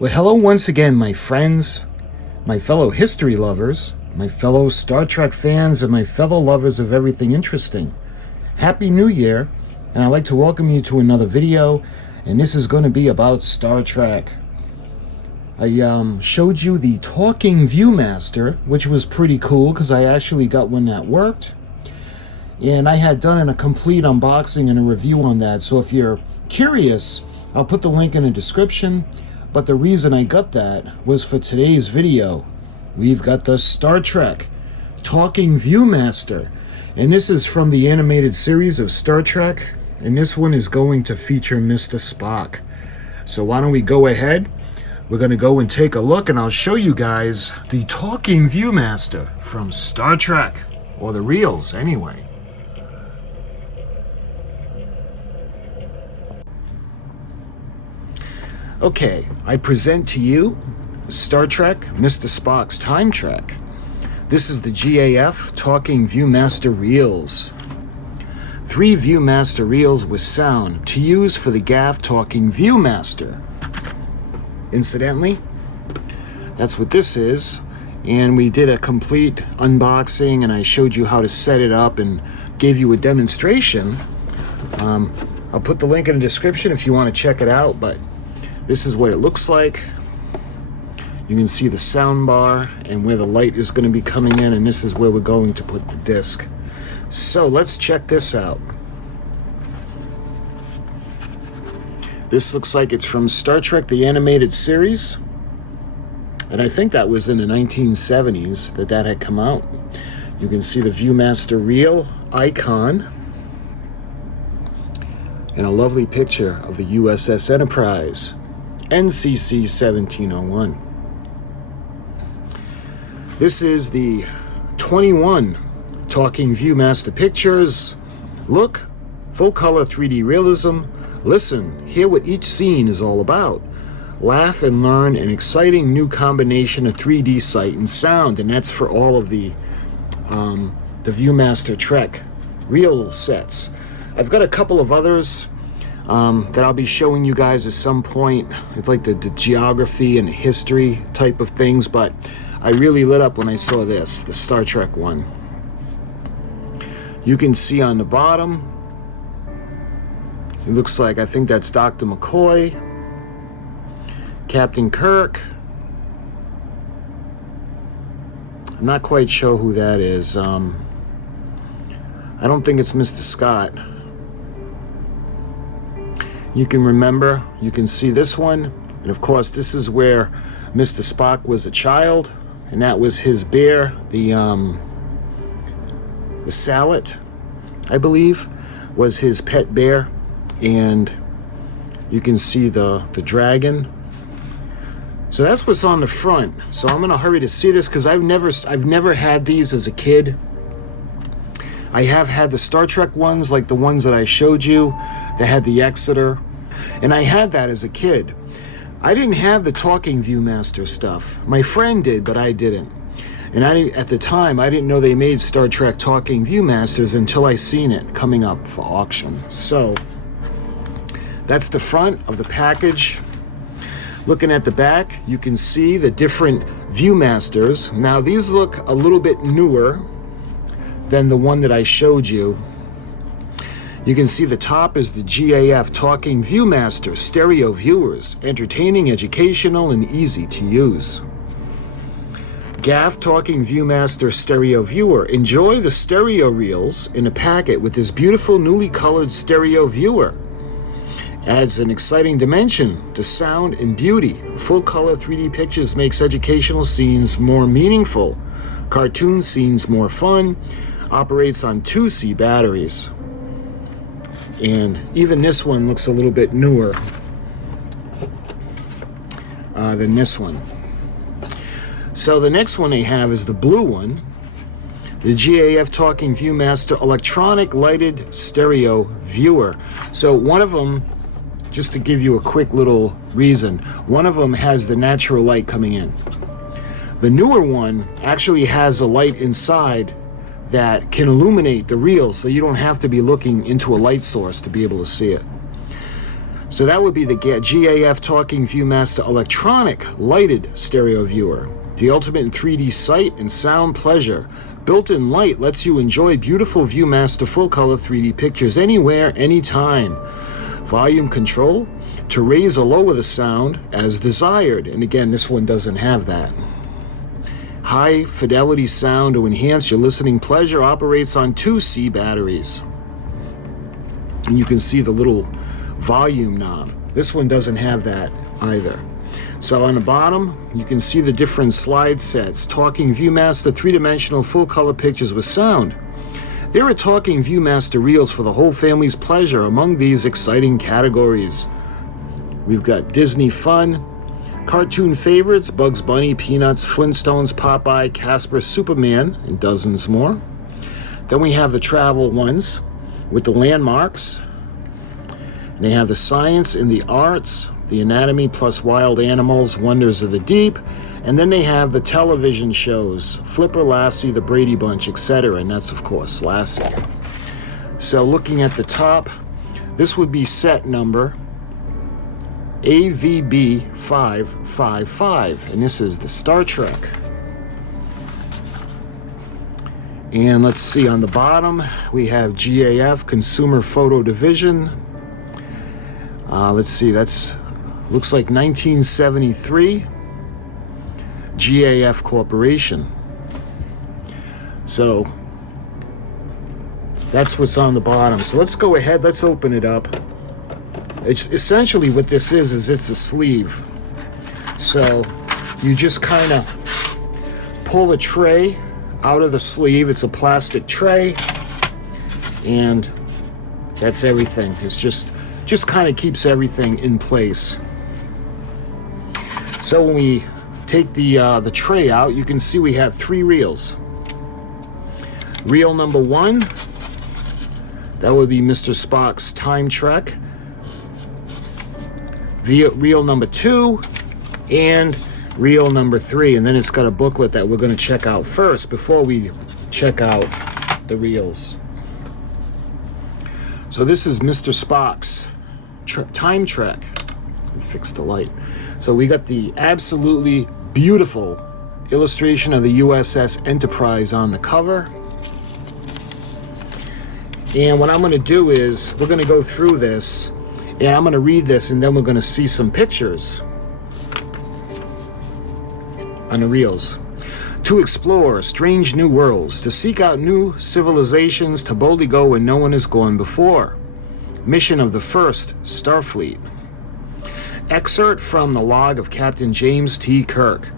Well, hello once again, my friends, my fellow history lovers, my fellow Star Trek fans, and my fellow lovers of everything interesting. Happy New Year, and I'd like to welcome you to another video, and this is going to be about Star Trek. I showed you the Talking Viewmaster, which was pretty cool because I actually got one that worked. And I had done a complete unboxing and a review on that, so if you're curious, I'll put the link in the description. But the reason I got that was for today's video. We've got the Star Trek Talking Viewmaster. And this is from the animated series of Star Trek. And this one is going to feature Mr. Spock. So why don't we go ahead? We're going to go and take a look, and I'll show you guys the Talking Viewmaster from Star Trek. Or the reels, anyway. Okay, I present to you Star Trek Mr. Spock's Time Trek. This is the GAF Talking Viewmaster Reels. 3 Viewmaster reels with sound to use for the GAF Talking Viewmaster. Incidentally, that's what this is. And we did a complete unboxing, and I showed you how to set it up and gave you a demonstration. I'll put the link in the description if you want to check it out, but this is what it looks like. You can see the sound bar and where the light is going to be coming in, and this is where we're going to put the disc. So let's check this out. This looks like it's from Star Trek the Animated Series, and I think that was in the 1970s that had come out. You can see the Viewmaster reel icon and a lovely picture of the USS Enterprise. NCC 1701. This is the 21 Talking Viewmaster pictures. Look, full color 3D realism. Listen, hear what each scene is all about. Laugh and learn an exciting new combination of 3D sight and sound, and that's for all of the Viewmaster Trek reel sets. I've got a couple of others that I'll be showing you guys at some point. It's like the geography and history type of things, but I really lit up when I saw this, the Star Trek one. You can see on the bottom, it looks like, I think that's Dr. McCoy, Captain Kirk. I'm not quite sure who that is. I don't think it's Mr. Scott. You can remember, you can see this one, and of course this is where Mr. Spock was a child, and that was his bear, the Sallet, I believe, was his pet bear, and you can see the dragon. So that's what's on the front. So I'm gonna hurry to see this because I've never had these as a kid. I have had the Star Trek ones, like the ones that I showed you. They had the Exeter, and I had that as a kid. I didn't have the Talking Viewmaster stuff. My friend did, but I didn't. And at the time, I didn't know they made Star Trek Talking Viewmasters until I seen it coming up for auction. So that's the front of the package. Looking at the back, you can see the different Viewmasters. Now these look a little bit newer than the one that I showed you. You can see the top is the GAF Talking Viewmaster stereo viewers, entertaining, educational, and easy to use. GAF Talking Viewmaster stereo viewer. Enjoy the stereo reels in a packet with this beautiful newly colored stereo viewer. Adds an exciting dimension to sound and beauty. Full color 3D pictures makes educational scenes more meaningful. Cartoon scenes more fun. Operates on 2C batteries. And even this one looks a little bit newer than this one. So the next one they have is the blue one, the GAF Talking Viewmaster electronic lighted stereo viewer. So one of them, just to give you a quick little reason, one of them has the natural light coming in. The newer one actually has a light inside that can illuminate the reels, so you don't have to be looking into a light source to be able to see it. So that would be the GAF Talking Viewmaster Electronic Lighted Stereo Viewer. The ultimate in 3D sight and sound pleasure. Built-in light lets you enjoy beautiful Viewmaster full-color 3D pictures anywhere, anytime. Volume control to raise or lower the sound as desired. And again, this one doesn't have that. High fidelity sound to enhance your listening pleasure operates on 2C batteries. And you can see the little volume knob. This one doesn't have that either. So on the bottom, you can see the different slide sets. Talking Viewmaster 3-dimensional full color pictures with sound. There are Talking Viewmaster reels for the whole family's pleasure among these exciting categories. We've got Disney Fun, cartoon favorites, Bugs Bunny, Peanuts, Flintstones, Popeye, Casper, Superman, and dozens more. Then we have the travel ones with the landmarks. And they have the science and the arts, the anatomy plus wild animals, wonders of the deep. And then they have the television shows, Flipper, Lassie, the Brady Bunch, etc. And that's, of course, Lassie. So looking at the top, this would be set number AVB 555. And this is the Star Trek. And let's see, on the bottom, we have GAF, Consumer Photo Division. Let's see, that's looks like 1973 GAF Corporation. So that's what's on the bottom. So let's go ahead, let's open it up. It's essentially what this is it's a sleeve. So you just kind of pull a tray out of the sleeve. It's a plastic tray, and that's everything. It's just kind of keeps everything in place. So when we take the tray out, you can see we have 3 reels. Reel number 1, that would be Mr. Spock's Time Trek. Reel number 2, and reel number 3. And then it's got a booklet that we're going to check out first before we check out the reels. So this is Mr. Spock's Time Trek. We fixed the light. So we got the absolutely beautiful illustration of the USS Enterprise on the cover. And what I'm going to do is we're going to go through this, and I'm going to read this, and then we're going to see some pictures on the reels. To explore strange new worlds, to seek out new civilizations, to boldly go where no one has gone before. Mission of the first Starfleet. Excerpt from the log of Captain James T. Kirk.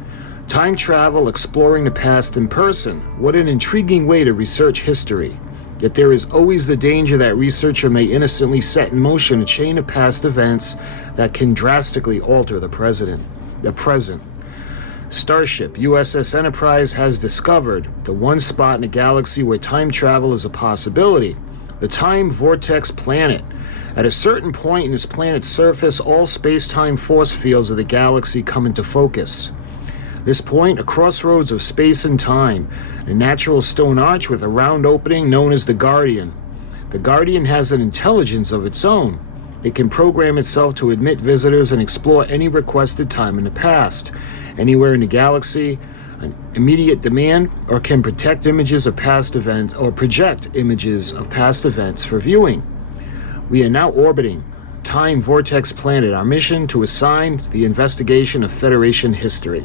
Time travel, exploring the past in person. What an intriguing way to research history. Yet there is always the danger that researcher may innocently set in motion a chain of past events that can drastically alter the present. Starship USS Enterprise has discovered the one spot in a galaxy where time travel is a possibility. The Time Vortex Planet. At a certain point in this planet's surface, all space-time force fields of the galaxy come into focus. This point, a crossroads of space and time, a natural stone arch with a round opening known as the Guardian. The Guardian has an intelligence of its own. It can program itself to admit visitors and explore any requested time in the past, anywhere in the galaxy, an immediate demand, or can protect images of past events or project images of past events for viewing. We are now orbiting Time Vortex Planet, our mission to assign the investigation of Federation history.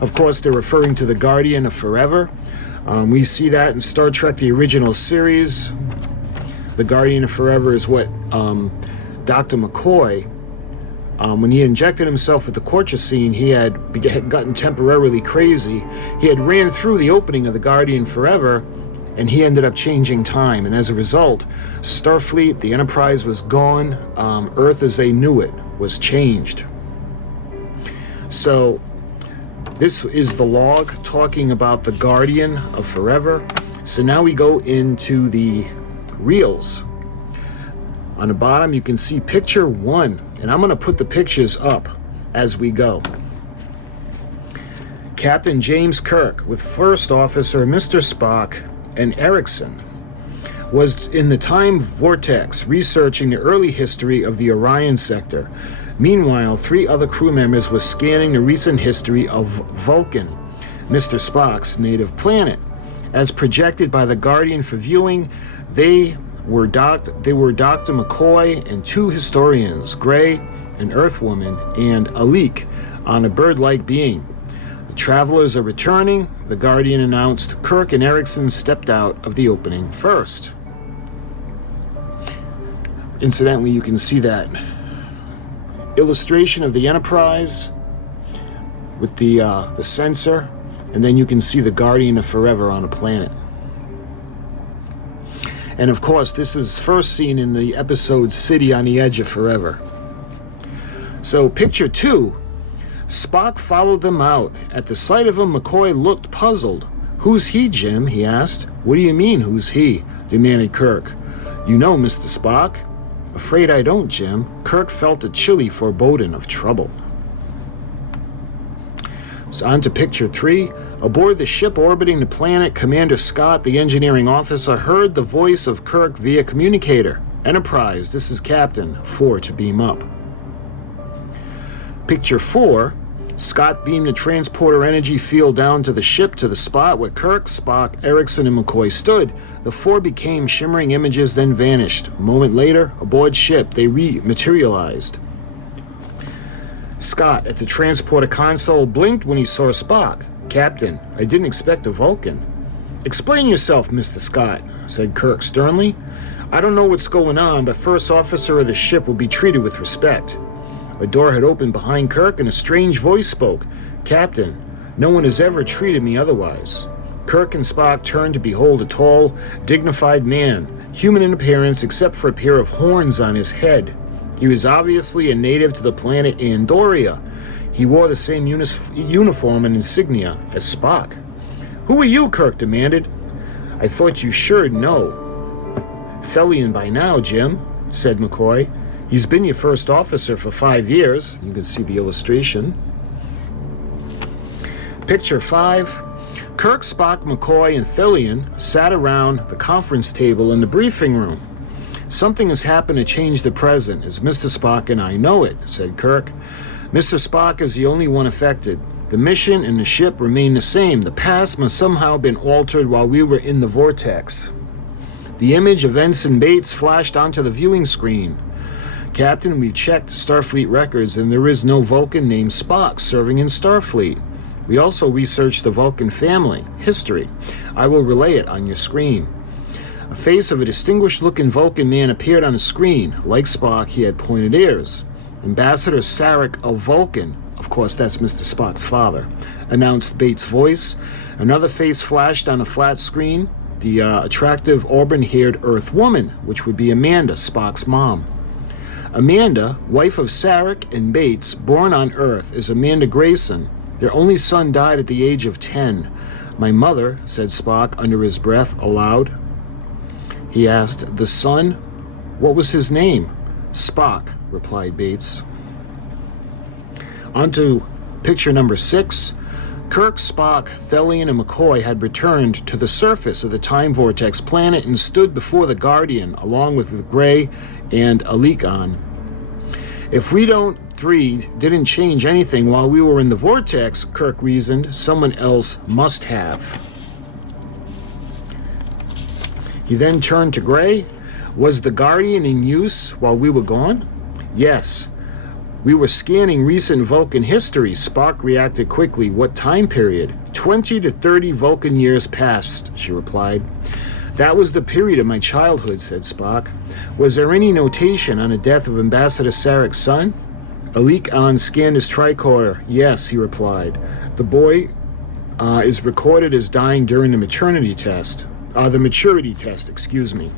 Of course, they're referring to the Guardian of Forever. We see that in Star Trek, the original series. The Guardian of Forever is what Dr. McCoy, when he injected himself with the colchicine, he had gotten temporarily crazy. He had ran through the opening of the Guardian Forever, and he ended up changing time. And as a result, Starfleet, the Enterprise, was gone. Earth as they knew it was changed. So this is the log talking about the Guardian of Forever. So now we go into the reels. On the bottom, you can see picture 1, and I'm going to put the pictures up as we go. Captain James Kirk with First Officer Mr. Spock and Erickson. was in the time vortex researching the early history of the Orion sector. Meanwhile, 3 other crew members were scanning the recent history of Vulcan, Mr. Spock's native planet. As projected by the Guardian for viewing, they were Dr. McCoy and 2 historians, Gray, an Earthwoman, and Alik, on a bird-like being. The travelers are returning, the Guardian announced. Kirk and Erickson stepped out of the opening first. Incidentally, you can see that illustration of the Enterprise with the sensor, and then you can see the Guardian of Forever on a planet. And of course, this is first seen in the episode City on the Edge of Forever. So, picture 2. Spock followed them out. At the sight of him, McCoy looked puzzled. "Who's he, Jim?" he asked. "What do you mean, who's he?" demanded Kirk. "You know, Mr. Spock." "Afraid I don't, Jim." Kirk felt a chilly foreboding of trouble. So on to picture 3. Aboard the ship orbiting the planet, Commander Scott, the engineering officer, heard the voice of Kirk via communicator. "Enterprise, this is Captain. 4 to beam up." Picture 4. Scott beamed the transporter energy field down to the ship to the spot where Kirk, Spock, Erickson, and McCoy stood. The 4 became shimmering images, then vanished. A moment later, aboard ship, they rematerialized. Scott, at the transporter console, blinked when he saw Spock. "Captain, I didn't expect a Vulcan." "Explain yourself, Mr. Scott," said Kirk sternly. "I don't know what's going on, but first officer of the ship will be treated with respect." A door had opened behind Kirk and a strange voice spoke. "Captain, no one has ever treated me otherwise." Kirk and Spock turned to behold a tall, dignified man, human in appearance except for a pair of horns on his head. He was obviously a native to the planet Andoria. He wore the same uniform and insignia as Spock. "Who are you?" Kirk demanded. "I thought you should know." "Felian by now, Jim," said McCoy. "He's been your first officer for 5 years." You can see the illustration. Picture 5. Kirk, Spock, McCoy, and Felian sat around the conference table in the briefing room. "Something has happened to change the present, as Mr. Spock and I know it," said Kirk. "Mr. Spock is the only one affected. The mission and the ship remain the same. The past must somehow have been altered while we were in the vortex." The image of Ensign Bates flashed onto the viewing screen. "Captain, we've checked Starfleet records and there is no Vulcan named Spock serving in Starfleet. We also researched the Vulcan family history. I will relay it on your screen." A face of a distinguished-looking Vulcan man appeared on the screen. Like Spock, he had pointed ears. "Ambassador Sarek of Vulcan," of course that's Mr. Spock's father, announced Bates' voice. Another face flashed on a flat screen, the attractive auburn-haired Earth woman, which would be Amanda, Spock's mom. Amanda, wife of Sarek and Bates, born on Earth, is Amanda Grayson. Their only son died at the age of 10. "My mother," said Spock under his breath, aloud. He asked, "The son? What was his name?" "Spock," replied Bates. On to picture number 6. Kirk, Spock, Felian, and McCoy had returned to the surface of the time vortex planet and stood before the Guardian, along with Gray and Alik. "If we didn't change anything while we were in the vortex," Kirk reasoned, "someone else must have." He then turned to Gray. "Was the Guardian in use while we were gone?" "Yes. We were scanning recent Vulcan history." Spock reacted quickly. "What time period?" 20 to 30 Vulcan years past," she replied. "That was the period of my childhood," said Spock. "Was there any notation on the death of Ambassador Sarek's son?" Alik scanned his tricorder. "Yes," he replied. "The boy is recorded as dying during the maturity test, excuse me."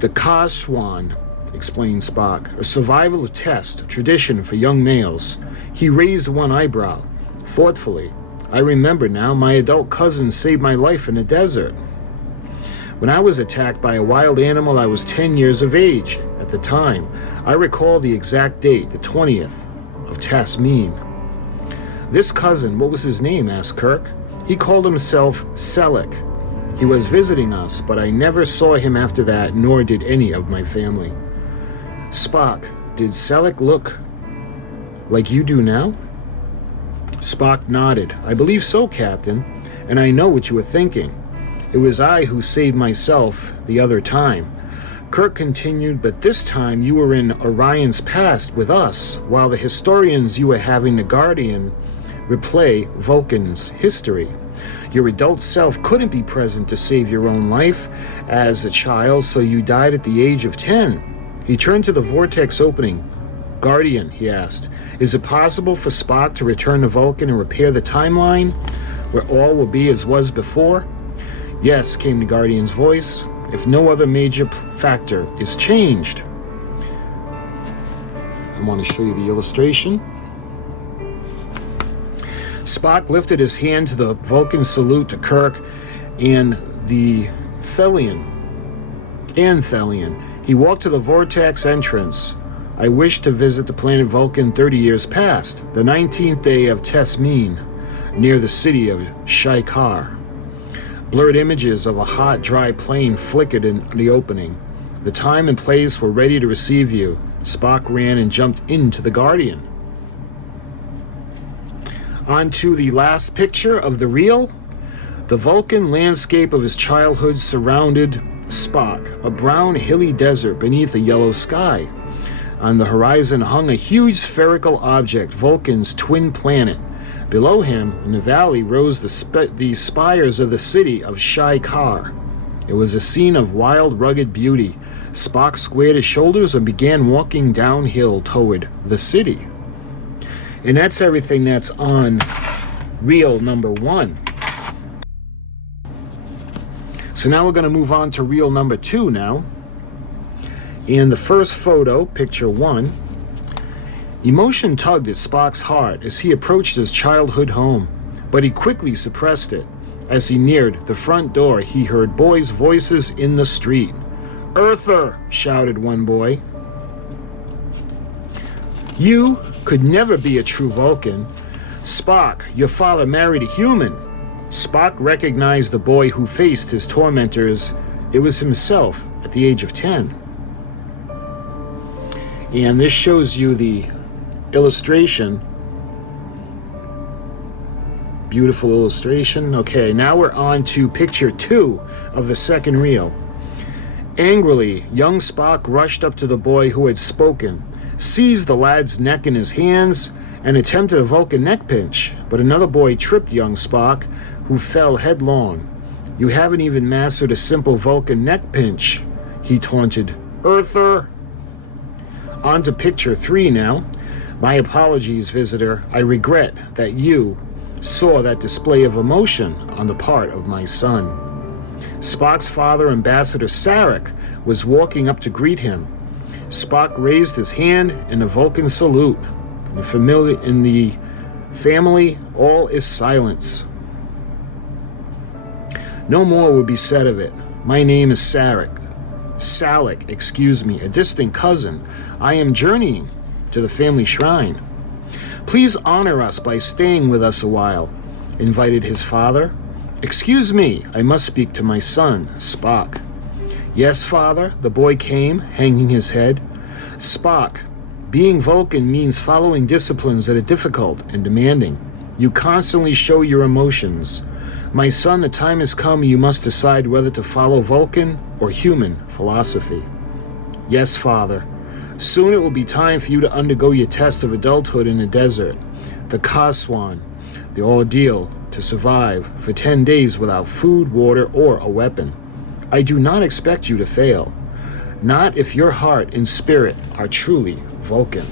"The Kaswan," explained Spock, "a survival test, tradition for young males." He raised one eyebrow, thoughtfully. "I remember now, my adult cousin saved my life in the desert. When I was attacked by a wild animal, I was 10 years of age at the time. I recall the exact date, the 20th of Tasmin." "This cousin, what was his name?" asked Kirk. "He called himself Selleck. He was visiting us, but I never saw him after that, nor did any of my family. Spock, did Selleck look like you do now? Spock nodded. I believe so, Captain, and I know what you were thinking. It was I who saved myself the other time. Kirk continued, but this time you were in Orion's past with us, while the historians you were having the Guardian replay Vulcan's history. Your adult self couldn't be present to save your own life as a child, so you died at the age of 10. He turned to the vortex opening. Guardian, he asked, is it possible for Spock to return to Vulcan and repair the timeline, where all will be as was before? Yes, came the Guardian's voice, if no other major factor is changed. I want to show you the illustration. Spock lifted his hand to the Vulcan salute to Kirk and the Thelian. He walked to the vortex entrance. I wish to visit the planet Vulcan 30 years past, the 19th day of Tesmine, near the city of Shaikar. Blurred images of a hot, dry plain flickered in the opening. The time and place were ready to receive you. Spock ran and jumped into the Guardian. On to the last picture of the reel. The Vulcan landscape of his childhood surrounded Spock, a brown, hilly desert beneath a yellow sky. On the horizon hung a huge spherical object, Vulcan's twin planet. Below him, in the valley, rose the spires of the city of Shaikar. It was a scene of wild, rugged beauty. Spock squared his shoulders and began walking downhill toward the city. And that's everything that's on reel number 1. So now we're going to move on to reel number 2 now. And the first photo, picture 1, emotion tugged at Spock's heart as he approached his childhood home, but he quickly suppressed it. As he neared the front door, he heard boys' voices in the street. "Earther!" shouted one boy. "You could never be a true Vulcan. Spock, your father married a human." Spock recognized the boy who faced his tormentors. It was himself at the age of 10. And this shows you the illustration. Beautiful illustration. Okay, now we're on to picture 2 of the second reel. Angrily, young Spock rushed up to the boy who had spoken, seized the lad's neck in his hands, and attempted a Vulcan neck pinch. But another boy tripped young Spock, who fell headlong. "You haven't even mastered a simple Vulcan neck pinch," he taunted. "Earther!" On to picture 3 now. My apologies, visitor. I regret that you saw that display of emotion on the part of my son. Spock's father, Ambassador Sarek, was walking up to greet him. Spock raised his hand in a Vulcan salute. In the family, all is silence. No more will be said of it. My name is Salik, a distant cousin. I am journeying to the family shrine. Please honor us by staying with us a while, invited his father. Excuse me, I must speak to my son, Spock. Yes, father, the boy came, hanging his head. Spock, being Vulcan means following disciplines that are difficult and demanding. You constantly show your emotions. My son, the time has come you must decide whether to follow Vulcan or human philosophy. Yes, father. Soon it will be time for you to undergo your test of adulthood in the desert. The Kaswan, the ordeal to survive for 10 days without food, water, or a weapon. I do not expect you to fail. Not if your heart and spirit are truly Vulcan.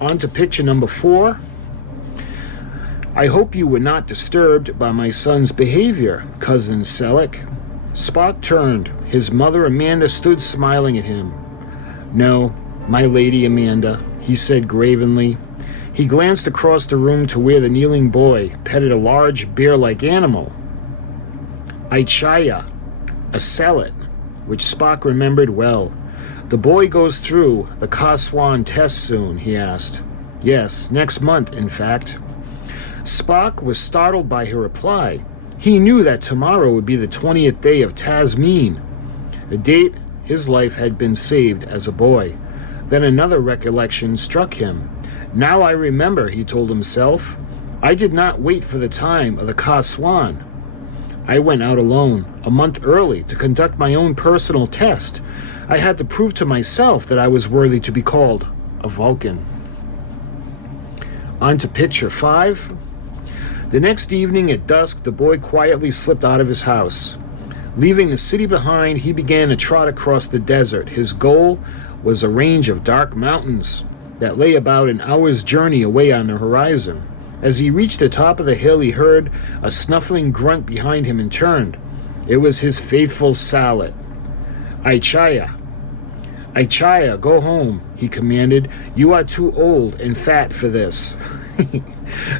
On to picture number 4. I hope you were not disturbed by my son's behavior, Cousin Selleck. Spock turned. His mother, Amanda, stood smiling at him. No, my lady Amanda, he said gravenly. He glanced across the room to where the kneeling boy petted a large bear-like animal. Aichaya, a Sellet, which Spock remembered well. The boy goes through the Kaswan test soon, he asked. Yes, next month, in fact. Spock was startled by her reply. He knew that tomorrow would be the 20th day of Tasmin, a date his life had been saved as a boy. Then another recollection struck him. Now I remember, he told himself. I did not wait for the time of the Kaswan. I went out alone, a month early, to conduct my own personal test. I had to prove to myself that I was worthy to be called a Vulcan. On to picture 5. The next evening at dusk, the boy quietly slipped out of his house. Leaving the city behind, he began to trot across the desert. His goal was a range of dark mountains that lay about an hour's journey away on the horizon. As he reached the top of the hill, he heard a snuffling grunt behind him and turned. It was his faithful Salet. Aichaya, go home, he commanded. You are too old and fat for this.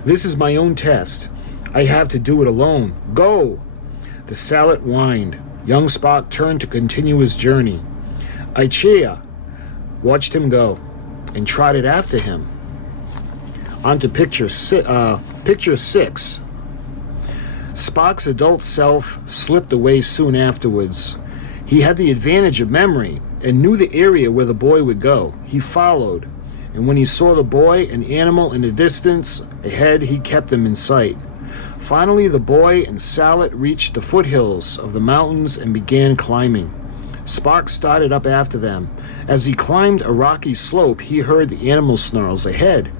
This is my own test. I have to do it alone. Go! The Salet whined. Young Spock turned to continue his journey. Aichaya watched him go and trotted after him. On to picture 6. Spock's adult self slipped away soon afterwards. He had the advantage of memory and knew the area where the boy would go. He followed, and when he saw the boy, an animal in the distance ahead, he kept them in sight. Finally, the boy and Salet reached the foothills of the mountains and began climbing. Spock started up after them. As he climbed a rocky slope, he heard the animal snarls ahead.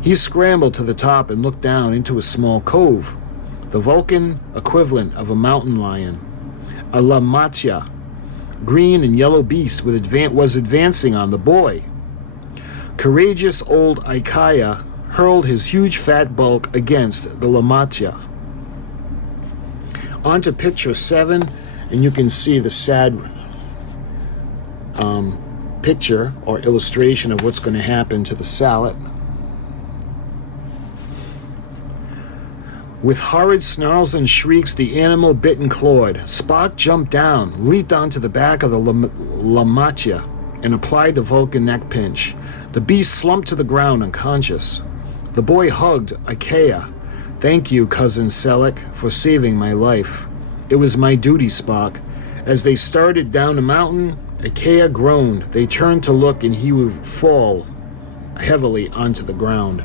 He scrambled to the top and looked down into a small cove, the Vulcan equivalent of a mountain lion. A Lamatia, green and yellow beast, was advancing on the boy. Courageous old Aikaya hurled his huge fat bulk against the Lamatia. On to picture 7, and you can see the sad picture or illustration of what's going to happen to the Salet. With horrid snarls and shrieks, the animal bit and clawed. Spock jumped down, leaped onto the back of the Lamatia, and applied the Vulcan neck pinch. The beast slumped to the ground unconscious. The boy hugged Aikaya. Thank you, cousin Selleck, for saving my life. It was my duty, Spock. As they started down the mountain, Aikaya groaned. They turned to look, and he would fall heavily onto the ground.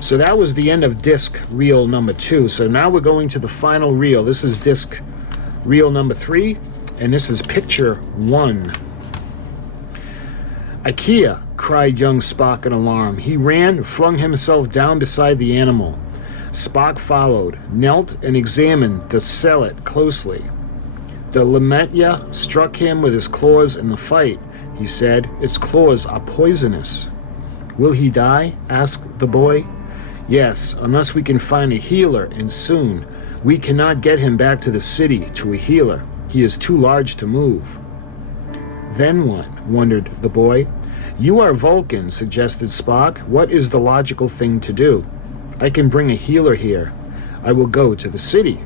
So that was the end of disc reel number 2. So now we're going to the final reel. This is disc reel number 3, and this is picture 1. Aikea, cried young Spock in alarm. He ran, flung himself down beside the animal. Spock followed, knelt, and examined the Salet closely. The Lamatia struck him with his claws in the fight, he said. Its claws are poisonous. Will he die? Asked the boy. Yes, unless we can find a healer, and soon. We cannot get him back to the city to a healer. He is too large to move. Then what? Wondered the boy. You are Vulcan, suggested Spock. What is the logical thing to do? I can bring a healer here. I will go to the city.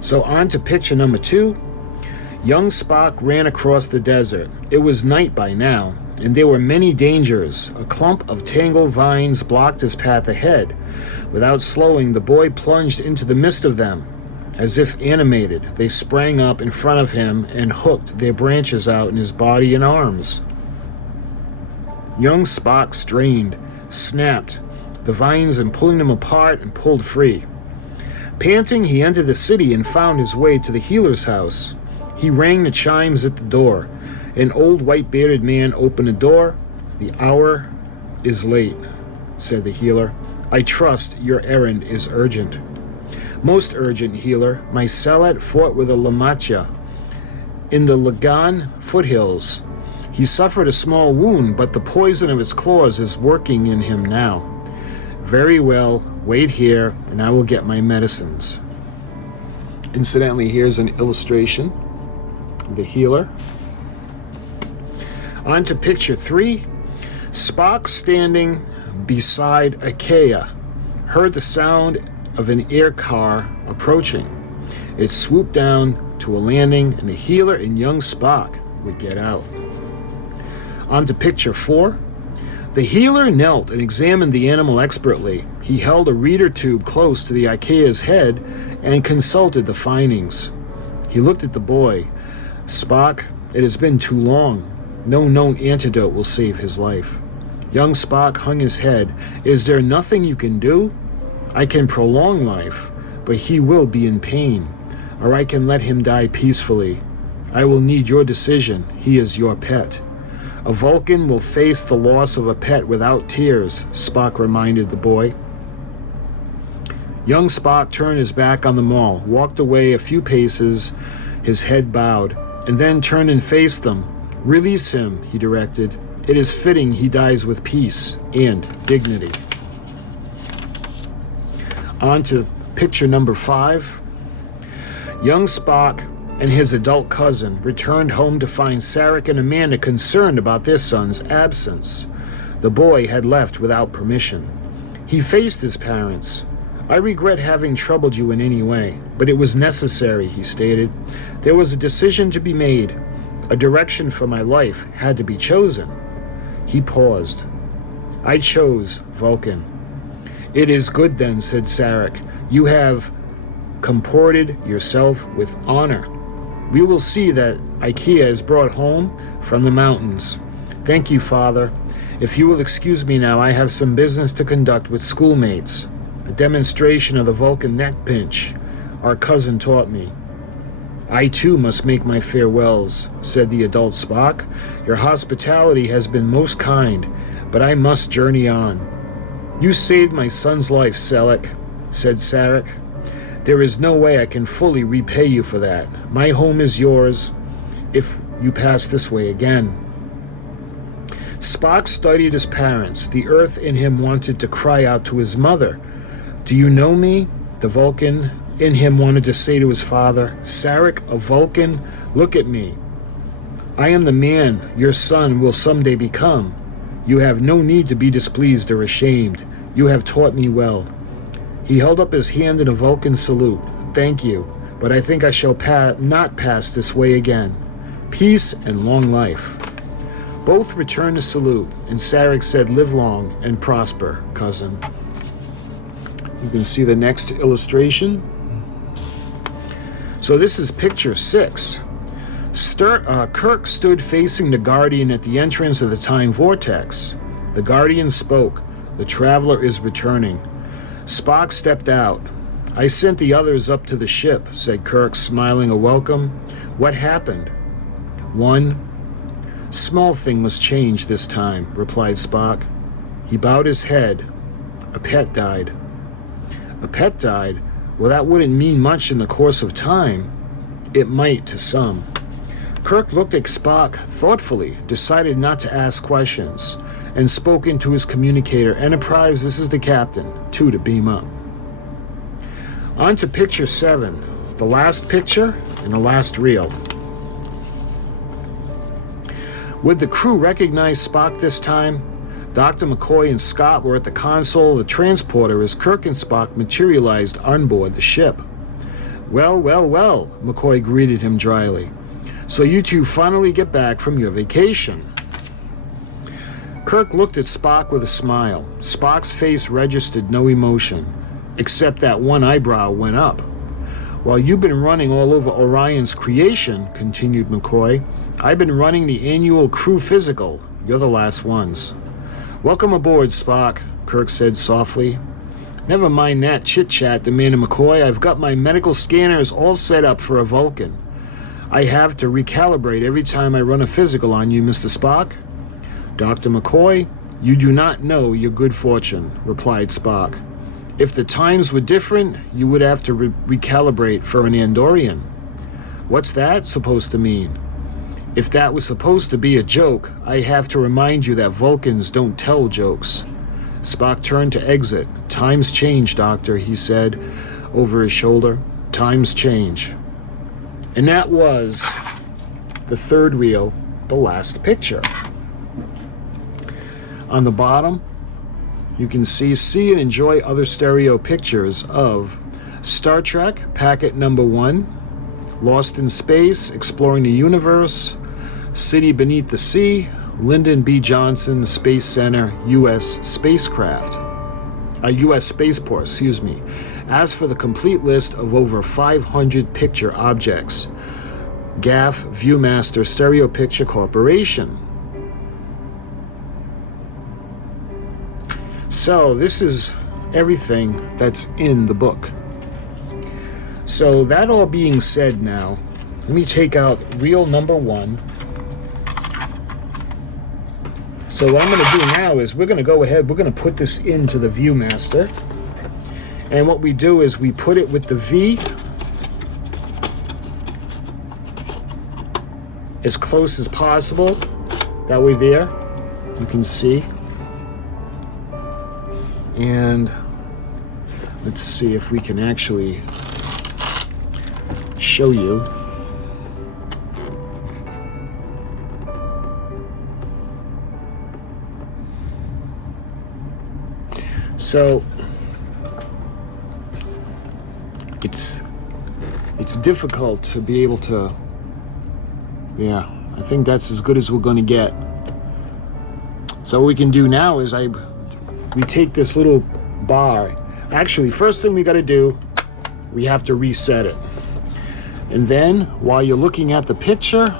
So on to picture number 2. Young Spock ran across the desert. It was night by now, and there were many dangers. A clump of tangled vines blocked his path ahead. Without slowing, the boy plunged into the midst of them. As if animated, they sprang up in front of him and hooked their branches out in his body and arms. Young Spock strained, snapped the vines and pulling them apart and pulled free. Panting, he entered the city and found his way to the healer's house. He rang the chimes at the door. An old white-bearded man opened the door. The hour is late, said the healer. I trust your errand is urgent. Most urgent, healer. My Salet fought with a Lamatia in the Lagan foothills. He suffered a small wound, but the poison of its claws is working in him now. Very well, wait here, and I will get my medicines. Incidentally, here's an illustration of the healer. On to picture 3. Spock, standing beside Aikea, heard the sound of an air car approaching. It swooped down to a landing, and the healer and young Spock would get out. On to picture 4. The healer knelt and examined the animal expertly. He held a reader tube close to the Ikea's head and consulted the findings. He looked at the boy. Spock, it has been too long. No known antidote will save his life. Young Spock hung his head. Is there nothing you can do? I can prolong life, but he will be in pain, or I can let him die peacefully. I will need your decision. He is your pet. A Vulcan will face the loss of a pet without tears, Spock reminded the boy. Young Spock turned his back on them all, walked away a few paces, his head bowed, and then turned and faced them. Release him, he directed. It is fitting he dies with peace and dignity. On to picture number 5. Young Spock and his adult cousin returned home to find Sarek and Amanda concerned about their son's absence. The boy had left without permission. He faced his parents. I regret having troubled you in any way, but it was necessary, he stated. There was a decision to be made. A direction for my life had to be chosen. He paused. I chose Vulcan. It is good then, said Sarek. You have comported yourself with honor. We will see that Ikea is brought home from the mountains. Thank you, Father. If you will excuse me now, I have some business to conduct with schoolmates. A demonstration of the Vulcan neck pinch. Our cousin taught me. I too must make my farewells, said the adult Spock. Your hospitality has been most kind, but I must journey on. You saved my son's life, Selleck, said Sarek. There is no way I can fully repay you for that. My home is yours if you pass this way again. Spock studied his parents. The Earth in him wanted to cry out to his mother. Do you know me? The Vulcan in him wanted to say to his father. Sarek, a Vulcan, look at me. I am the man your son will someday become. You have no need to be displeased or ashamed. You have taught me well. He held up his hand in a Vulcan salute. Thank you, but I think I shall not pass this way again. Peace and long life. Both returned the salute, and Sarek said, live long and prosper, cousin. You can see the next illustration. So this is picture 6. Kirk stood facing the Guardian at the entrance of the time vortex. The Guardian spoke. The traveler is returning. Spock stepped out. I sent the others up to the ship, said Kirk, smiling a welcome. What happened? One small thing must change this time, replied Spock. He bowed his head. A pet died. A pet died? Well, that wouldn't mean much in the course of time. It might to some. Kirk looked at Spock thoughtfully, decided not to ask questions, and spoke into his communicator. Enterprise, this is the captain. 2 to beam up. On to picture 7, the last picture and the last reel. Would the crew recognize Spock this time? Dr. McCoy and Scott were at the console of the transporter as Kirk and Spock materialized on board the ship. Well, well, well, McCoy greeted him dryly. So you two finally get back from your vacation. Kirk looked at Spock with a smile. Spock's face registered no emotion, except that one eyebrow went up. While you've been running all over Orion's creation, continued McCoy, I've been running the annual crew physical. You're the last ones. Welcome aboard, Spock, Kirk said softly. Never mind that chit-chat, demanded McCoy. I've got my medical scanners all set up for a Vulcan. I have to recalibrate every time I run a physical on you, Mr. Spock. Dr. McCoy, you do not know your good fortune, replied Spock. If the times were different, you would have to recalibrate for an Andorian. What's that supposed to mean? If that was supposed to be a joke, I have to remind you that Vulcans don't tell jokes. Spock turned to exit. Times change, Doctor, he said over his shoulder. Times change. And that was the third reel, the last picture. On the bottom, you can see and enjoy other stereo pictures of Star Trek, Packet Number 1, Lost in Space, Exploring the Universe, City Beneath the Sea, Lyndon B. Johnson Space Center, U.S. spacecraft. U.S. spaceport, excuse me. As for the complete list of over 500 picture objects, GAF Viewmaster Stereo Picture Corporation. So this is everything that's in the book. So that all being said now, let me take out reel number 1. So what I'm going to do now is we're going to go ahead, we're going to put this into the Viewmaster. And what we do is we put it with the V as close as possible. That way there, you can see. And let's see if we can actually show you. So it's difficult to be able to, yeah, I think that's as good as we're going to get. So what we can do now is we take this little bar. Actually, first thing we got to do, we have to reset it. And then while you're looking at the picture,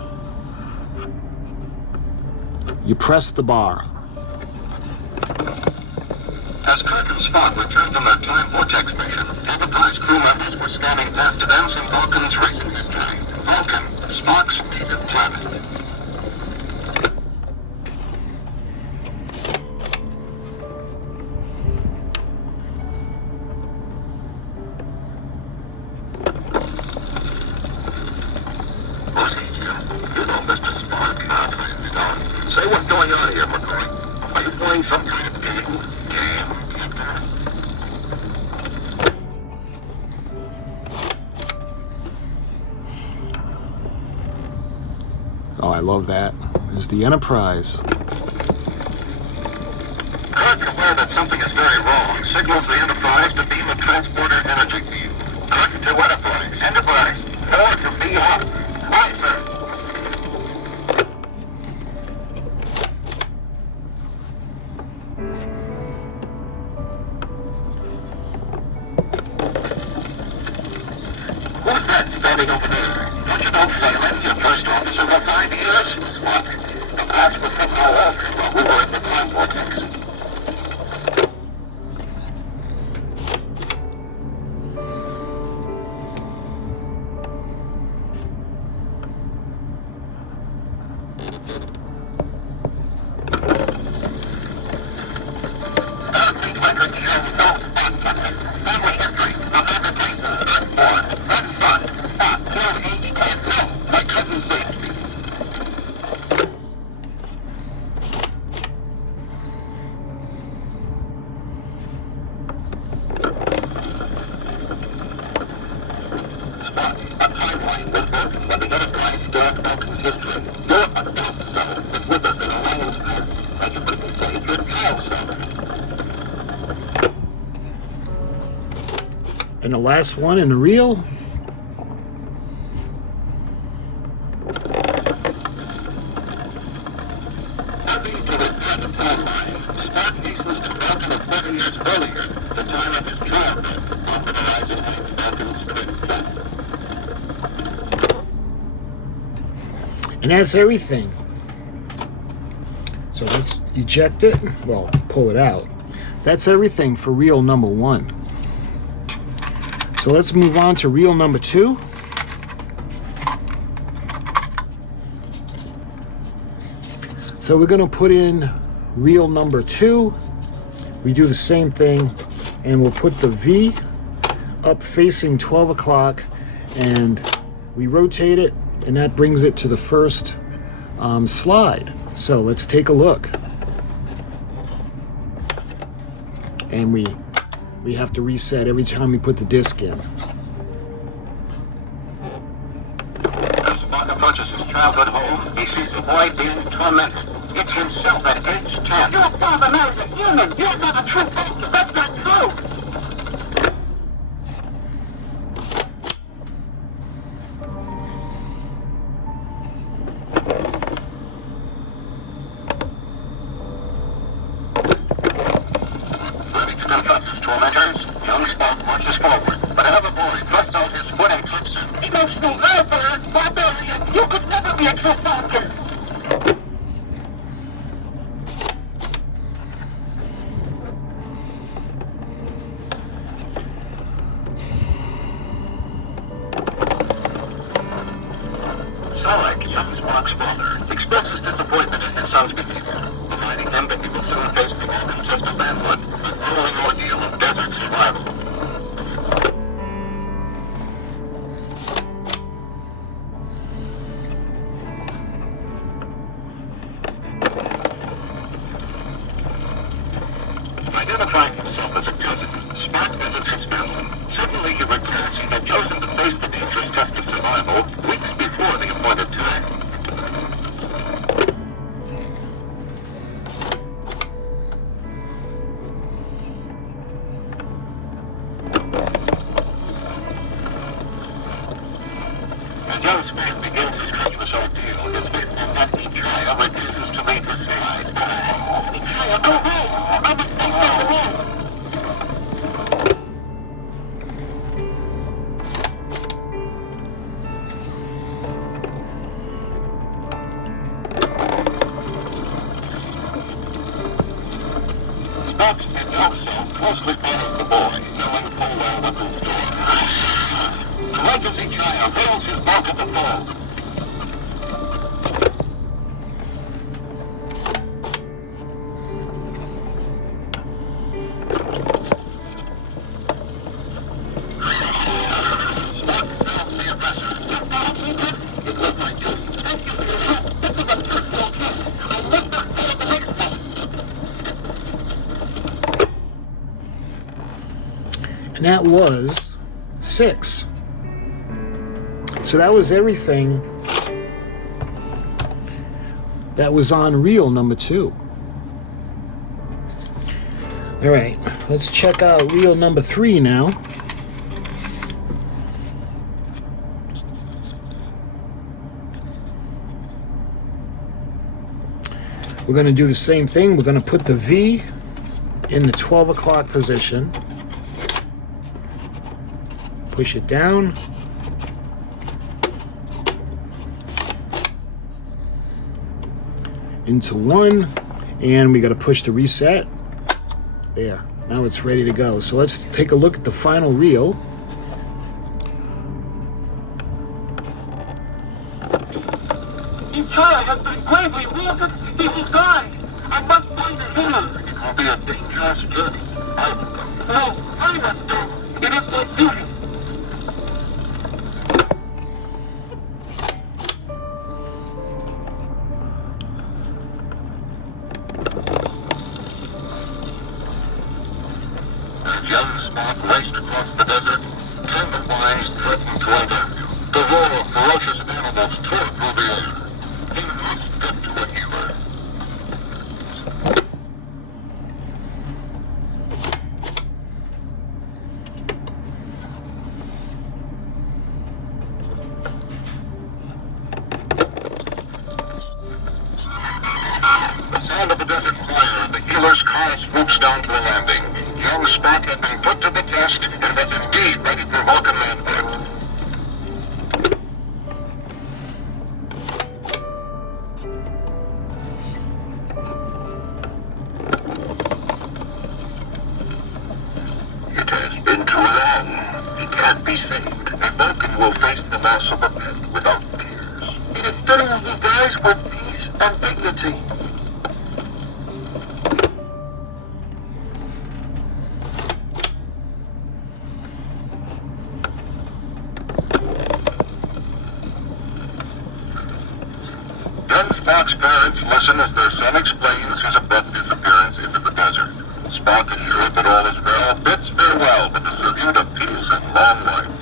you press the bar. As Kirk and Spock returned from their time vortex mission, Enterprise crew members were scanning past events in Vulcan's recent history. Vulcan, Spock's native planet. Procedure. You know, Mr. Spock, say what's going on here, McCoy. Are you playing some kind of game? Oh, I love that. There's the Enterprise. Kirk, aware that something is very wrong, signals the Enterprise to beam a transporter energy beam. Kirk to Enterprise. Enterprise, or to be up. Right, sir. Who's that standing over there? Don't you know Phelan, your first officer for 5 years? What? The past was somehow altered while we were in the time vortex. Starfleet records show no spot missing. Family history, November 10th, Earthborn, Red Sun, Spot, no age 10, no, I couldn't see. Spot, a timeline was broken when the Enterprise stormed Vulcan's history. Your adult self is with us in Orion's past. I should even say your child self. And the last one in the reel. According to this present timeline, Spock hastens to Vulcan of 7 years earlier, the time of his childhood, on the horizon of Vulcan's twin planet. And that's everything. So let's eject it. Well, pull it out. That's everything for reel number 1. So let's move on to reel number 2. So we're going to put in reel number 2. We do the same thing, and we'll put the V up facing 12 o'clock, and we rotate it, and that brings it to the first slide. So let's take a look. And we have to reset every time we put the disc in. As Spock approaches his childhood home, he sees the boy being tormented. It's himself at age 10. Your father knows a human. You're not a true Vulcan. That's not true. Falcon. Sarek, young Spock's father, expresses disappointment in his son's behavior, reminding him that he will soon face the Vulcan test of manhood, the grueling ordeal of desert survival. Identifying himself as a cousin, Spock visits his family. Suddenly he recalls he had chosen to face the dangerous test of survival weeks before the appointed time. As young Spock begins his treacherous ordeal, his big friend Betrayal refuses to leave his side. Betrayal, go home! I was taken away! Spock and also closely follows the boy, knowing full well what's in store. The legacy child hails his back at the fold. And that was 6. So that was everything that was on reel number 2. All right, let's check out reel number 3 now. We're going to do the same thing. We're going to put the V in the 12 o'clock position. Push it down. Into 1. And we got to push the reset. There. Now it's ready to go. So let's take a look at the final reel. Betrayal has been gravely wounded. He will die. I must find him. It will be a dangerous journey. I must go. It is my duty. As young Spock raced across the desert, tender lines threatened to enter. The roar of ferocious animals tore through the air. He must get to a healer. The sound of the desert fire and the healer's car swoops down to a landing. Young Spock had been put to the test and was indeed ready for Vulcan manhood. It has been too long. He can't be saved. A Vulcan will face the mass of the pit without tears. It is fitting he dies with peace and dignity. Young Spock's parents listen as their son explains his abrupt disappearance into the desert. Spock, assured that all is well, bids farewell with a salute of peace and long life.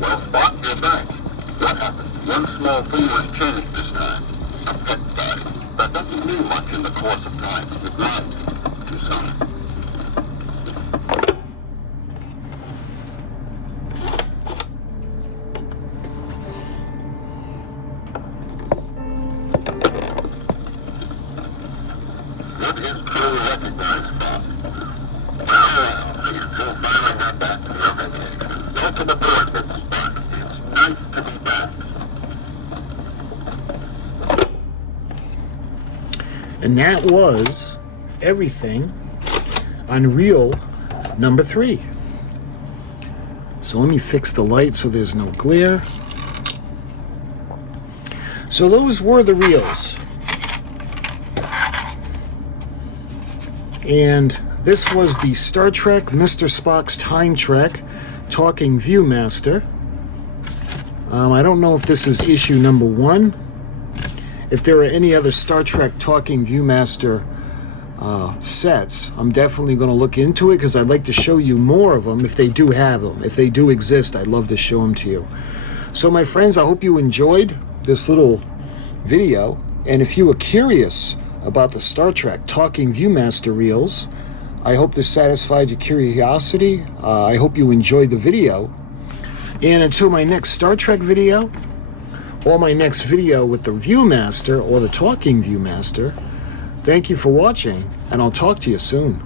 Well, Spock, you're back. What happened? One small thing was changed this time. A pet died. That doesn't mean much in the course of time. It not to some. And that was everything on reel number 3. So let me fix the light so there's no glare. So those were the reels. And this was the Star Trek Mr. Spock's Time Trek Talking Viewmaster. I don't know if this is issue number 1. If there are any other Star Trek Talking Viewmaster sets, I'm definitely going to look into it because I'd like to show you more of them if they do have them. If they do exist, I'd love to show them to you. So my friends, I hope you enjoyed this little video. And if you were curious about the Star Trek Talking Viewmaster reels, I hope this satisfied your curiosity. I hope you enjoyed the video. And until my next Star Trek video, or my next video with the Viewmaster or the Talking Viewmaster, thank you for watching, and I'll talk to you soon.